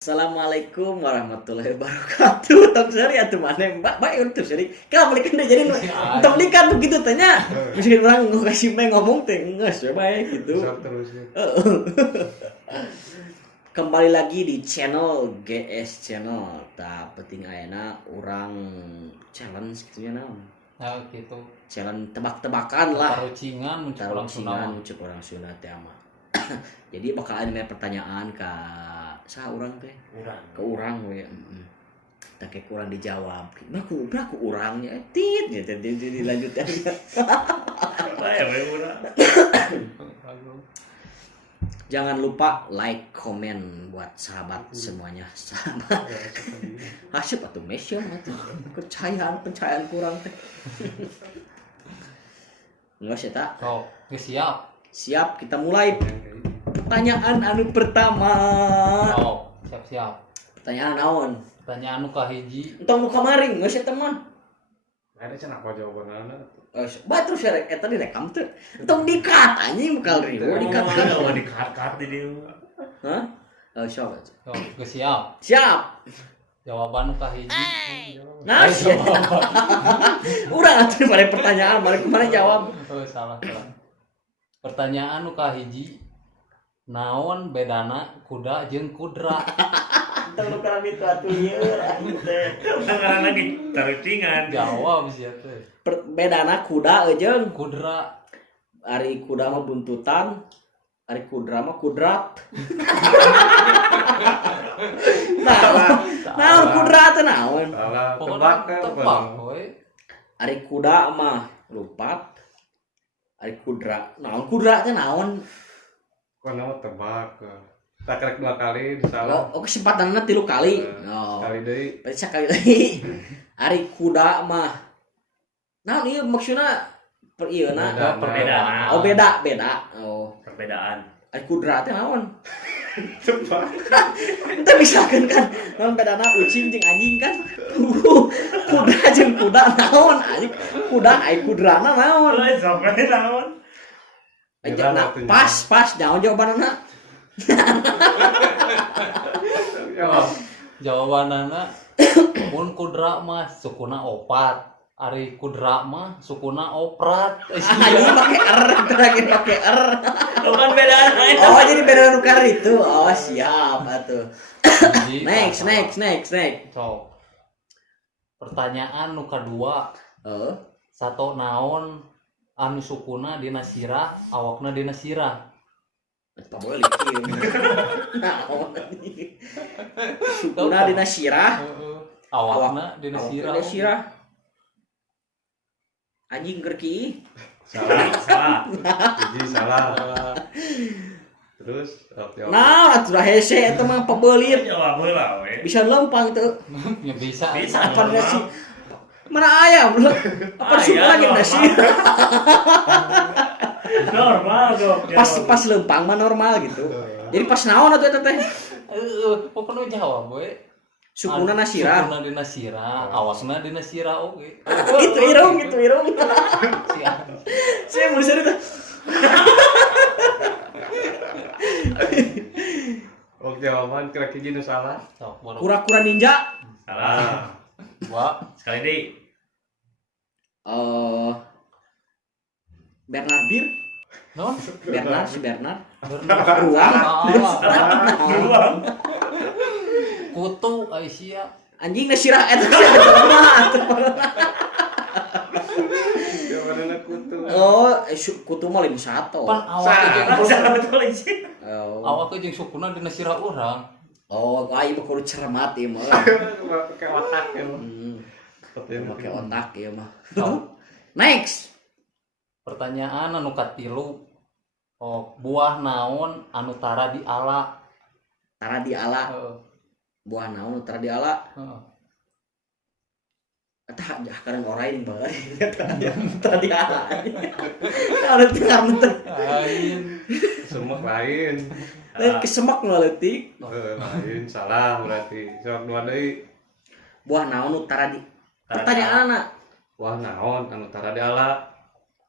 Assalamualaikum warahmatullahi wabarakatuh. Tong seri atuh maneh Mbak untuk seri. Ka balikan deh jadi tong likat begitu tanya. Mesti orang kasih main ngomong teh geus bae gitu. Terus ya. Kembali lagi di channel GS Channel. Tah penting ayeuna urang challenge gitu ya naon. Nah gitu. Challenge tebak-tebakan lah. Tarucingan muncul orang Sunda. Muncul orang Sunda teh mah. Jadi bakal ada pertanyaan ka saha urang teh? Ke urang we. Tak kayak kurang dijawab. Berapa urangnya? Tit gitu dilanjutkan. Jangan lupa like, komen buat sahabat semuanya. Sahabat. Hasib atuh mesya atuh. Pencahayaan kurang teh. Nggak tak? Oh, siap. Siap, kita mulai. Pertanyaan anu pertama. Oh, siap. Pertanyaan naon? Pertanyaan nu kahiji. Entong nu kamaring geus eta mah. Ada cenah apa jawabanana? Batur syarat eta direkam teu. Entong dikat anjing bakal riwo dikat. Kalau dikat di dia. Hah? Siap. Oh, siap. Siap. Jawaban nu kahiji. Nah, siap. Urang atuh bari pertanyaan, bari kemana jawab. Oh, salah. Pertanyaan nu kahiji. Naon bedana kuda jeung kudra? Entong nu kana itu atuh ieu anjing teh. Tangan lagi tarucingan. Jawab sia teh. Bedana kuda jeung Kudra. ari kuda mah buntutan, ari kudra mah kudrat. Naon kudra teh naon? Salah, Pokoknya tebak we. Ari kuda mah lupat. Ari kudra. Naon kudra teh naon? kono tebak. Tak rek 2 kali disalah. Oh, kesempatanna 3 kali. Oh. Sekali deui. Berarti sekali deui. Ari kuda mah. Naon ieu maksudna ieuna? Perbedaan. Oh, beda. Oh. Perbedaan. Ari kudra teh naon? Tebak. Kita misalkan kan, naon bedana ucing jeung anjing kan. Kuda jeung kuda naon anjing? Kuda ai kudrana naon? Mulai sampai naon? Pas naon jawabanna? Jawabanana mun kudra mah sukuna opat. Ari kudra mah sukuna oprat. Anjing pake R, lagi pake R. Bukan bedaan. Oh, jadi beda nukar itu. Oh, siap atuh. Next. So, pertanyaan nu kadua. Sato naon anu sukuna dina sirah, awakna dina sirah. Eta boleh kieu. Naon anjing. Sukuna dina sirah, Awakna dina sirah. dina sirah. Anjing keur kieu. Salah. Jadi salah. Terus Nah, atuh hese eta mah pebeulit. Jawab heula we. Bisa lempang teu. Ya bisa. Apa nasi? Mana ayam lu? Apa suka lagi nasi? Normal dong. Pas lempang mah normal gitu. Jadi pas naon atuh eta teh? Pokoknya jawab we. Sukuna nasirah. Sukuna dina sirah, awakna dina sirah oge. Gitu irung. Siap. Saya mau disari tuh. Oh, jawaban kira hiji nu salah. Sok, baru. Kura-kura ninja. Salah. Dua. Sekali deui. Bernard Bir. Non? Bernard si Bernard. Beruang. Beruang. Kutu Aisyah. Anjing nasirah eta. Jawabanana kutu. Oh, kutu mah lain sato. Pan awak Salah betul sih. Oh, jeung sukuna dina sirah urang. ayo mah kudu cermat ieu mah. Pakai otak ya. Pakai otak ieu mah. Sok. Next. Pertanyaan anu katilu. Oh, buah naon anu tara di ala? Tara di ala. Buah naon tara di ala? Eta kareng orain bae. Tara di ala. Ada tengah menteh. Lain. Semak lain. Kesemak nu leutik. Lain salah berarti. Sok 2 deui. Buah naon nu tara di pertanyaanna. Wah naon anu tara di ala.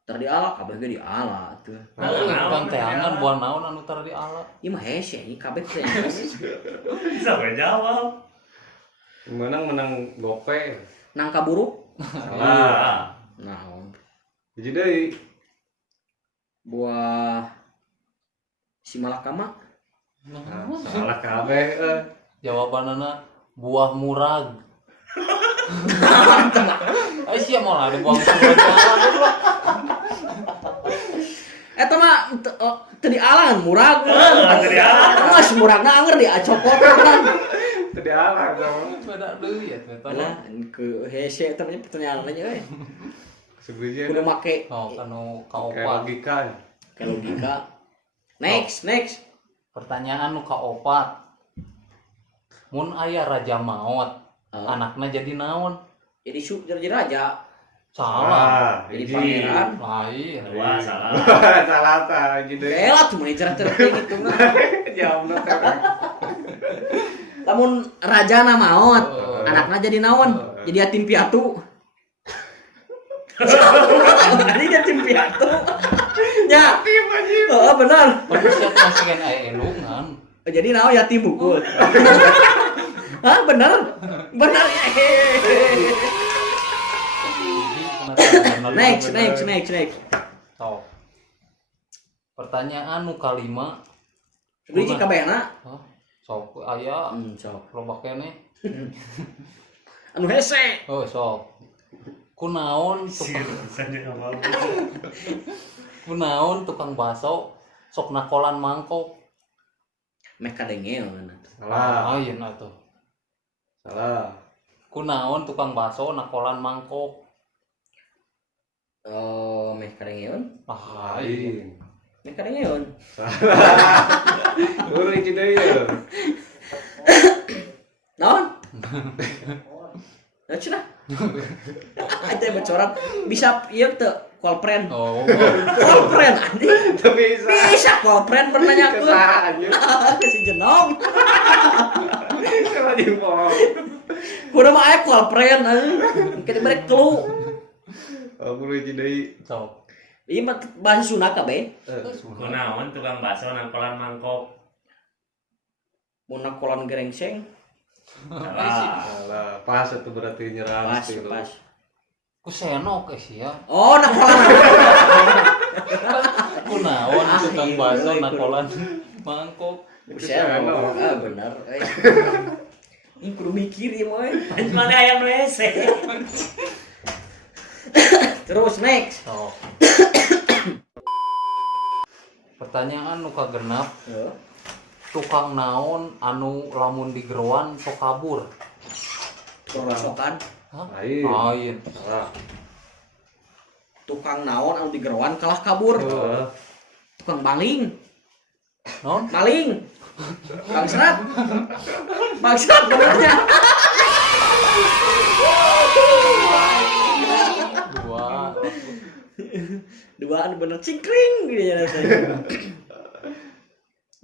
Tara di ala kabeh ge di ala. tuh. Bukan teangan buah naon anu tara di alat. Ieu mah hese ini kabeh teh. Bisa jawab. Menang gope. Nangka buruk. Salah. Naon? Jadi deui. Buah si malakama. Salah kabeh. Jawabanana buah murag. Ai sia mau ada buah murag. Eta mah teu dialan murag. Teu dialan. Mas muragna anger di acopot kan. Tadi alah dong. Beda deui eta teh. Lah ke hese eta pertanyaan nya euy. Sebenarnya Kudu make Oh, anu kayak kaopat. logika. ke logika. Next. Pertanyaan nu kaopat. Mun aya raja maot, anakna jadi naon? Jadi raja. Salah. Jadi pangeran. Lain. Wah, salah. Salah ta jadi. Bela tuh mah cerita gitu mah. Jawabna teh. Lamun raja na maot, anakna jadi naon? Jadi yatim piatu. Jadi yatim piatu. Ya. Oh, benar. Penulisan masih kan aya elungan. Jadi naon yatim bukul. Hah, benar? Benar ya. Next. Sok. Pertanyaan nu kalima. Biji kabehna. Hah? Sok aya Sok. loba keneh. Anu hese. Oh, sok. Kunaon tukang baso sok nakolan mangkok. Meh kadengel. Salah. Lain atuh. Salah. Kunaon tukang baso nakolan mangkok. Oh, meh kadengel. Lain. Meh kadengel. Urang iki deui ya. Naon? Ya cenah. Itu bocoran bisa ieu teu call friend. Oh. Call friend anjing. Teu bisa. Bisa call friend bernanyakeun. Kesaha anjing. Si Jenong. Salah jempol. Kudu mah aya call friend anjing. Kita bari clue. Urang iki deui. Sok. Ieu mah bahasa Sunda kabeh. Kunaon tukang bakso nangkolan mangkok. Mun nakolan gerengseng. Salah. Pas itu berarti nyerah. Pas. Ku senok sia. Oh, nakolan. Kunaon tukang baso nakolan mangkok. Senok. Ah, bener. Ini kudu mikir ieu mah. Mana ayam wese. Terus next. Sok. Pertanyaan nu kagenap. Tukang naon anu lamun digerowan sok kabur? Rosokan. Hah? Lain. Lain. Salah. Tukang naon anu digerowan kalah kabur. Tukang maling. Non? Maling. Bangsat. Bangsat benernya. Dua anu bener cingkring gitu ya.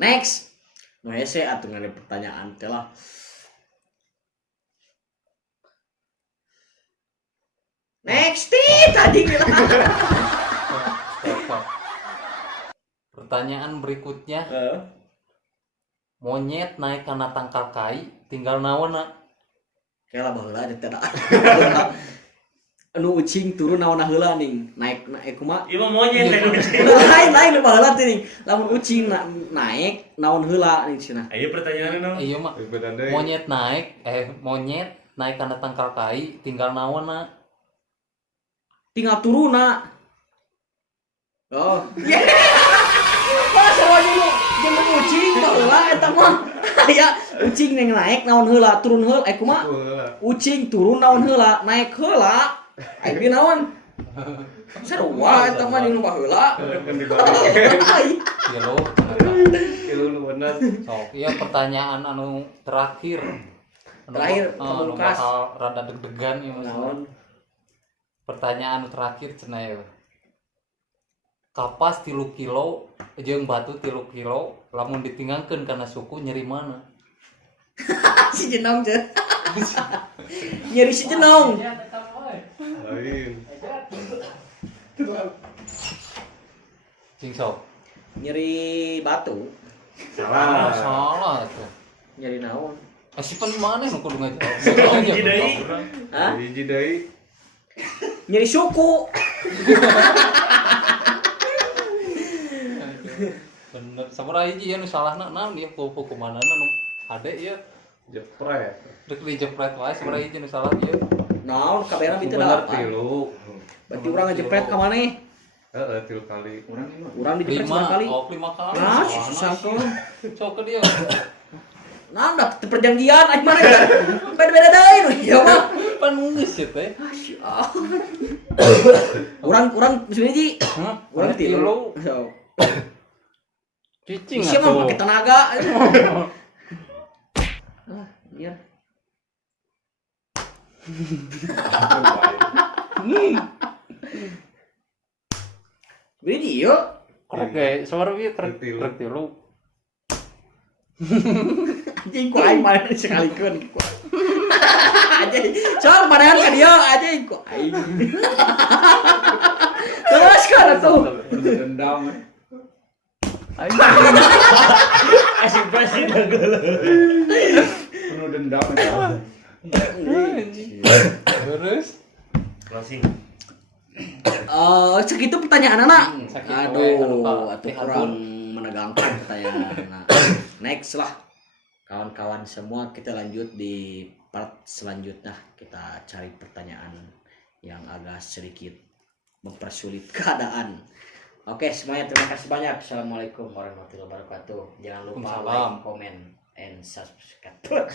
Next. Nu hese atuh ngade pertanyaan teh lah. Next tadi lah. Pertanyaan berikutnya. Monyet naik kana tangkal kai tinggal naonna? Kayak lah baheula ada teh. Anu ucing turun naonna heula ning naik kumaha? Ieu mah monyet teh ucing. Lain nu baheula teh ning. Lamun ucing naik naon heula ning cenah. Ayo pertanyaanna no. Iya mah. Monyet naik kana tangkal kai tinggal naonna? Tinggal turuna. Oh. Masa dulu jeung ucing baheula eta mah. Aya ucing yang naik naon heula turun heula kumaha? Ucing turun naon heula naik heula. Ai bi naon? Sarua eta mah jeung nu baheula. Kilu lu bener. Sok, iya pertanyaan anu terakhir. Terakhir, anu pamungkas. bakal rada deg-degan ieu mah. Naon? Pertanyaan anu terakhir cenah ya. Kapas 3 kilo jeung batu 3 kilo lamun ditinggalkeun kana suku nyeri mana? Si Jenong teh. Nyeri si Jenong. Lain. Sing sok. Nyeri batu. Salah. Salah tuh. Nyeri naon? Asipan mana nu kudu ngajawab. Hiji deui. Hah? Hiji deui. Nyeri suku. Bener. Sabaraha hiji anu salahna naon ieu hukumanana nu ade ieu Jepret. dek dijepret wae sabaraha hiji nu salah ieu. Naon kabehna itu Bener 8. tilu. Berarti urang ngejepret ka maneh? Heeh, 3 kali. Urang dijepret 9 kali. Oh, 5 kali. Nah, susah tuh. Sok ke dia. Nah, udah perjanjian aja mana kan? Beda-beda deui nu ieu mah. Pan geus ya teh. Urang sebenarnya ji. Hah? Urang tilu. Cicing Siapa mah pakai tenaga. Iya. Bedi yo. Korek ge, suara ieu Krek tilu. krek tilu. Anjing ku aing main sekalikeun ku. Anjing, sok marehan ka dia anjing ku aing. Terus kan atuh. Dendam. Aing Asik pasti dagel. Penuh dendam. Terus Closing. segitu pertanyaan anak. Sakitu we, anu ka, Aduh, atuh teh kurang menegangkan pertanyaan. Nah, next lah. Kawan-kawan semua kita lanjut di part selanjutnya. Kita cari pertanyaan yang agak sedikit mempersulit keadaan. Oke, semuanya terima kasih banyak. Assalamualaikum warahmatullahi wabarakatuh. Jangan lupa Waalaikumsalam. like, comment, and subscribe.